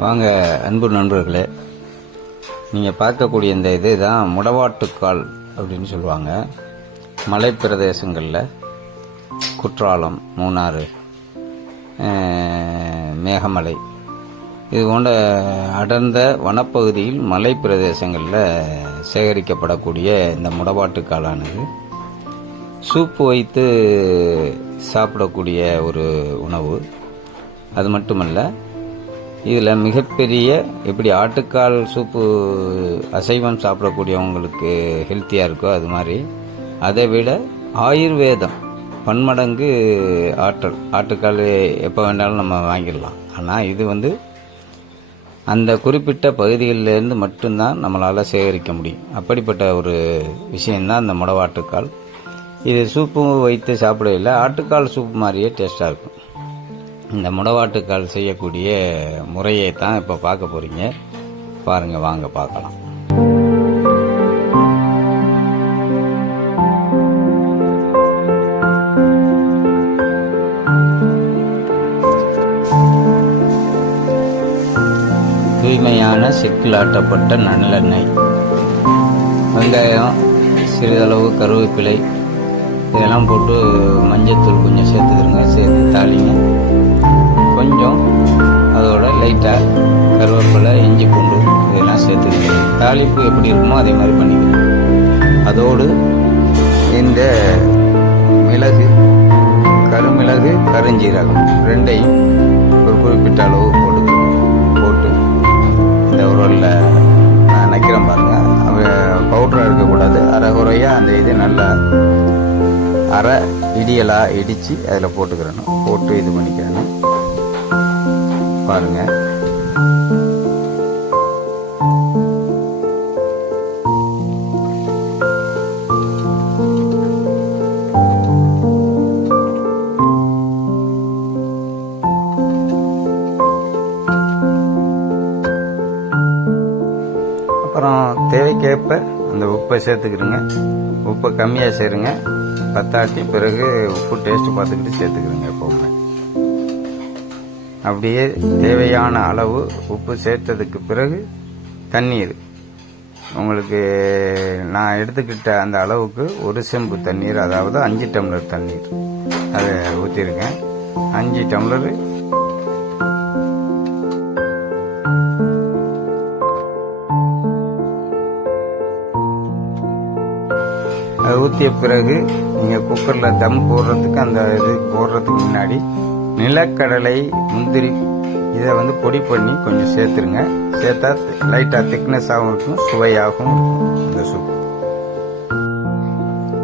வாங்க அன்பு நண்பர்களே. நீங்கள் பார்க்கக்கூடிய இந்த இது தான் முடவாட்டுக்கால் அப்படின்னு சொல்லுவாங்க. மலை பிரதேசங்களில் குற்றாலம் மூணாறு மேகமலை. இது போன்ற அடர்ந்த வனப்பகுதியில் மலை பிரதேசங்களில் சேகரிக்கப்படக்கூடிய இந்த முடவாட்டுக்காலானது. சூப்பு வைத்து சாப்பிடக்கூடிய ஒரு உணவு. அது மட்டுமல்ல இதில் மிகப்பெரிய எப்படி ஆட்டுக்கால் சூப்பு அசைவம் சாப்பிடக்கூடியவங்களுக்கு ஹெல்த்தியாக இருக்கோ அது மாதிரி அதை விட ஆயுர்வேதம் பன்மடங்கு ஆற்றல் ஆட்டுக்கால் எப்போ வேணாலும் நம்ம வாங்கிடலாம். ஆனால் இது வந்து அந்த குறிப்பிட்ட பகுதிகளிலேருந்து மட்டும்தான் நம்மளால் சேகரிக்க முடியும். அப்படிப்பட்ட ஒரு விஷயந்தான் அந்த முடவாட்டுக்கால். இது சூப்பு வைத்து சாப்பிடவில்லை ஆட்டுக்கால் சூப் மாதிரியே டேஸ்ட்டாக இருக்கும். இந்த முடவாட்டுக்கால் செய்யக்கூடிய முறையை தான் இப்போ பார்க்க போகிறீங்க பாருங்கள் வாங்க பார்க்கலாம். தூய்மையான செக்கில் ஆட்டப்பட்ட நல்லெண்ணெய். வெங்காயம் சிறிதளவு கருவேப்பிலை இதெல்லாம் போட்டு மஞ்சத்தூள் லைட்டாக கருவேப்பிலை இஞ்சி பூண்டு இதெல்லாம் சேர்த்துக்கிறேன் தாளிப்பு எப்படி இருக்குமோ அதே மாதிரி பண்ணிக்கிறேன் அதோடு இந்த மிளகு கருமிளகு கருஞ்சீரகம் ரெண்டையும் ஒரு குறிப்பிட்ட அளவு போட்டு போட்டு இந்த உரலில் நான் நினைக்கிறேன் பாருங்கள் பவுடராக இருக்கக்கூடாது. அரை குறையாக அந்த இது நல்லா அரை இடியலாக இடித்து அதில் போட்டுக்கிறணும். போட்டு இது பண்ணிக்கிறேன்னு பாருங்க. அப்புறம் தேவைக்கேற்ப அந்த உப்பை சேர்த்துக்கிறோங்க உப்பை கம்மியாக சேருங்க. பத்தாட்டி பிறகு உப்பு டேஸ்ட் பார்த்துக்கிட்டு சேர்த்துக்கிறோங்க இப்போ. அப்படியே தேவையான அளவு உப்பு சேர்த்ததுக்கு பிறகு தண்ணீர். உங்களுக்கு நான் எடுத்துக்கிட்ட அந்த அளவுக்கு ஒரு செம்பு தண்ணீர் அதாவது அஞ்சு டம்ளர் தண்ணீர். அதை ஊற்றிருக்கேன் அஞ்சு டம்ளர் அதை ஊற்றிய பிறகு நீங்கள் குக்கரில் தம் போடுறதுக்கு அந்த இது போடுறதுக்கு முன்னாடி நிலக்கடலை முந்திரி இதை வந்து பொடி பண்ணி கொஞ்சம் சேர்த்துருங்க. சேர்த்தா லைட்டாக திக்னஸாகவும் இருக்கும் சுவையாகவும் இந்த சூப்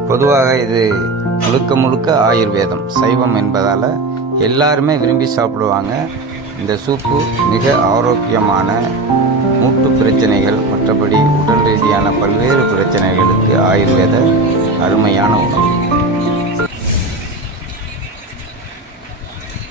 பொதுவாக இது முழுக்க முழுக்க ஆயுர்வேதம் சைவம் என்பதால் எல்லாருமே விரும்பி சாப்பிடுவாங்க. இந்த சூப்பு மிக ஆரோக்கியமான மூட்டு பிரச்சனைகள் மற்றபடி உடல் ரீதியான பல்வேறு பிரச்சனைகளுக்கு ஆயுர்வேத அருமையான உணவு.